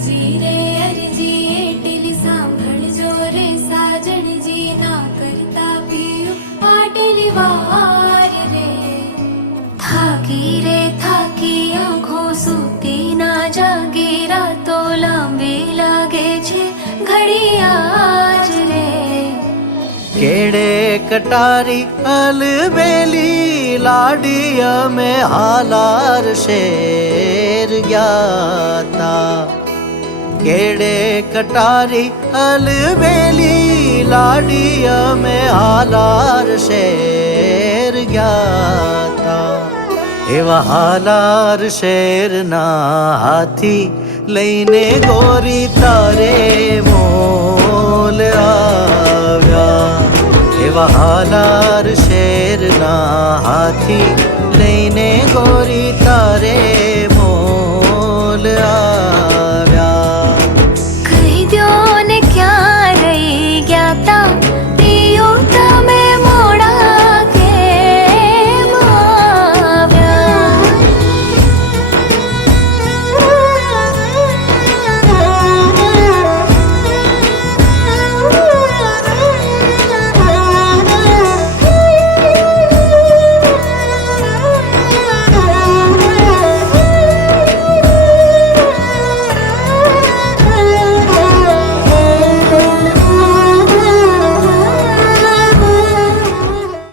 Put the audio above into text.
અરજી રે અરજી એટલી સાંભળજો રે સાજણજી ના કરતા પીયું પાટેલી વાર રે થાકી રે થાકી આંખો સૂતી ના જાગે રાતો લાંબી લાગે છે ઘડિયાળ રે केड़े कटारी अलबेली लाडिया में हालार शेर ज्ञाता केड़े कटारी अलबेली लाडिया में हालार शेर ज्ञाता एवा हालार शेर ना हाथी लईने गोरी तारे मोल આવ્યા એવા હાલાર શેરના હાથી લઈને ગોરી